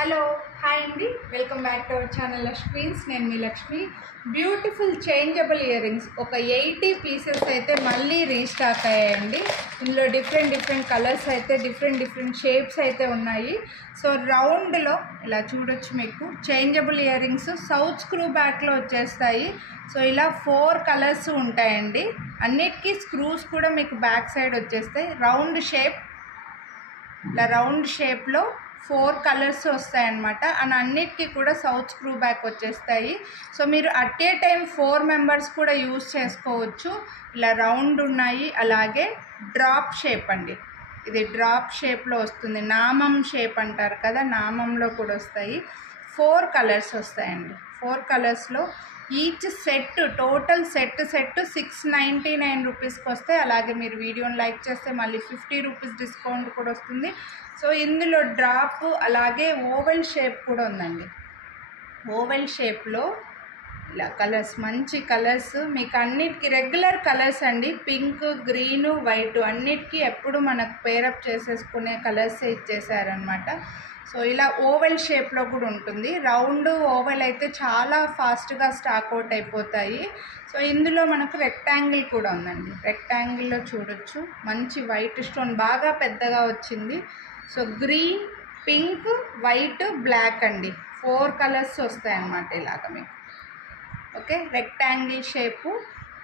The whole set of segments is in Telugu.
హలో హాయ్ అండి, welcome back to our channel Lakshmis. నేను మీ Lakshmi. Beautiful changeable earrings ఒక 80 పీసెస్ అయితే మళ్ళీ రీస్టాక్ అయ్యాయండి. ఇందులో డిఫరెంట్ కలర్స్ అయితే డిఫరెంట్ షేప్స్ అయితే ఉన్నాయి. సో రౌండ్లో ఇలా చూడొచ్చు, మీకు changeable earrings south screw బ్యాక్లో వచ్చేస్తాయి. సో ఇలా 4 కలర్స్ ఉంటాయండి. అన్నిటికీ స్క్రూస్ కూడా మీకు బ్యాక్ సైడ్ వచ్చేస్తాయి. రౌండ్ షేప్, ఇలా రౌండ్ షేప్లో 4 కలర్స్ వస్తాయన్నమాట. అండ్ అన్నిటికీ కూడా సౌత్ స్క్రూ బ్యాక్ వచ్చేస్తాయి. సో మీరు అట్ ఏ టైం 4 మెంబర్స్ కూడా యూజ్ చేసుకోవచ్చు. ఇలా రౌండ్ ఉన్నాయి. అలాగే డ్రాప్ షేప్ అండి, ఇది డ్రాప్ షేప్లో వస్తుంది. నామం షేప్ అంటారు కదా, నామంలో కూడా వస్తాయి. 4 కలర్స్ వస్తాయండి. 4 కలర్స్లో ఈచ్ సెట్ టోటల్ సెట్ 699 రూపీస్కి వస్తాయి. అలాగే మీరు వీడియోని లైక్ చేస్తే మళ్ళీ 50 రూపీస్ డిస్కౌంట్ కూడా వస్తుంది. సో ఇందులో డ్రాప్ అలాగే ఓవెల్ షేప్ కూడా ఉందండి. ఓవెల్ షేప్లో ఇలా కలర్స్, మంచి కలర్స్, మీకు అన్నిటికీ రెగ్యులర్ కలర్స్ అండి. పింక్, గ్రీను, వైట్ అన్నిటికీ ఎప్పుడు మనకు పేరప్ చేసేసుకునే కలర్స్ ఇచ్చేసారనమాట. సో ఇలా ఓవెల్ షేప్లో కూడా ఉంటుంది. రౌండ్ ఓవెల్ అయితే చాలా ఫాస్ట్గా స్టాక్ అవుట్ అయిపోతాయి. సో ఇందులో మనకు రెక్టాంగిల్ కూడా ఉందండి. రెక్టాంగిల్లో చూడొచ్చు, మంచి వైట్ స్టోన్ బాగా పెద్దగా వచ్చింది. So green, pink, white, black అండి, 4 కలర్స్ వస్తాయన్నమాట ఇలాగ మీకు. Okay, rectangle shape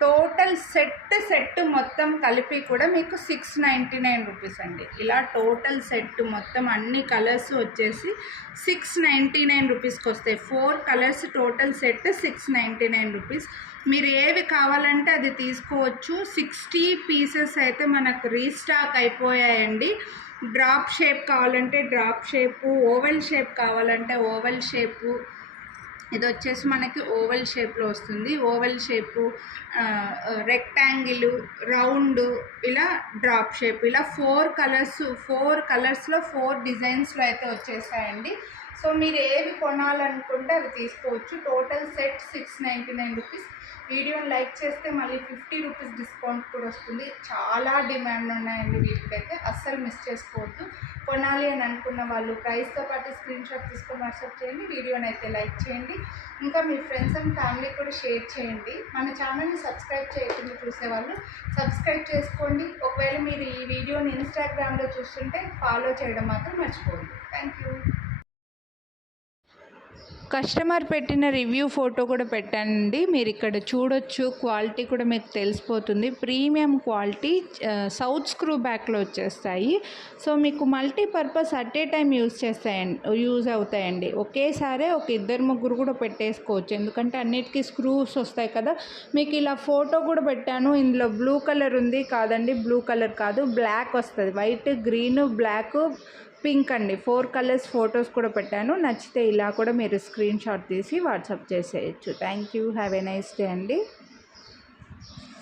total set మొత్తం కలిపి కూడా మీకు 699 రూపీస్ అండి. ఇలా టోటల్ సెట్ మొత్తం అన్ని కలర్స్ వచ్చేసి 699 రూపీస్కి వస్తాయి. 4 కలర్స్ టోటల్ సెట్ 699 రూపీస్. మీరు ఏవి కావాలంటే అది తీసుకోవచ్చు. 60 పీసెస్ అయితే మనకు రీస్టాక్ అయిపోయాయండి. డ్రాప్ షేప్ కావాలంటే డ్రాప్ షేపు, ఓవెల్ షేప్ కావాలంటే ఓవెల్ షేపు. ఇది వచ్చేసి మనకి ఓవెల్ షేప్లో వస్తుంది. ఓవెల్ షేపు, రెక్టాంగిల్, రౌండ్, ఇలా డ్రాప్ షేప్, ఇలా 4 కలర్స్లో 4 డిజైన్స్లో అయితే వచ్చేసాయండి. సో మీరు ఏవి కొనాలనుకుంటే అవి తీసుకోవచ్చు. Total set 699 rupees. వీడియోని లైక్ చేస్తే మళ్ళీ 50 రూపీస్ డిస్కౌంట్ కూడా వస్తుంది. చాలా డిమాండ్ ఉన్నాయండి వీటికైతే, అస్సలు మిస్ చేసుకోవద్దు. కొనాలి అని అనుకున్న వాళ్ళు ప్రైస్తో పాటు స్క్రీన్ షాట్ తీసుకొని వాట్సాప్ చేయండి. వీడియోని అయితే లైక్ చేయండి. ఇంకా మీ ఫ్రెండ్స్ అండ్ ఫ్యామిలీ కూడా షేర్ చేయండి. మన ఛానల్ని సబ్స్క్రైబ్ చేయకుండా చూసేవాళ్ళు సబ్స్క్రైబ్ చేసుకోండి. ఒకవేళ మీరు ఈ వీడియోని ఇన్స్టాగ్రామ్లో చూస్తుంటే ఫాలో చేయడం మాత్రం మర్చిపోండి. Thank you. కస్టమర్ పెట్టిన రివ్యూ ఫోటో కూడా పెట్టానండి. మీరు ఇక్కడ చూడొచ్చు, క్వాలిటీ కూడా మీకు తెలిసిపోతుంది. ప్రీమియం క్వాలిటీ, సౌత్ స్క్రూ బ్యాక్లో వచ్చేస్తాయి. సో మీకు multipurpose at a time use అవుతాయండి. ఒకేసారి ఒక 2-3 కూడా పెట్టేసుకోవచ్చు, ఎందుకంటే అన్నిటికీ స్క్రూస్ వస్తాయి కదా. మీకు ఇలా ఫోటో కూడా పెట్టాను. ఇందులో బ్లూ కలర్ ఉంది, కాదండి బ్లూ కలర్ కాదు, బ్లాక్ వస్తుంది. వైట్, గ్రీన్, బ్లాక్, పింక్ అండి, 4 కలర్స్ ఫొటోస్ కూడా పెట్టాను. నచ్చితే ఇలా కూడా మీరు స్క్రీన్ షాట్ తీసి వాట్సాప్ చేసేయచ్చు. Thank you. Have a nice day అండి.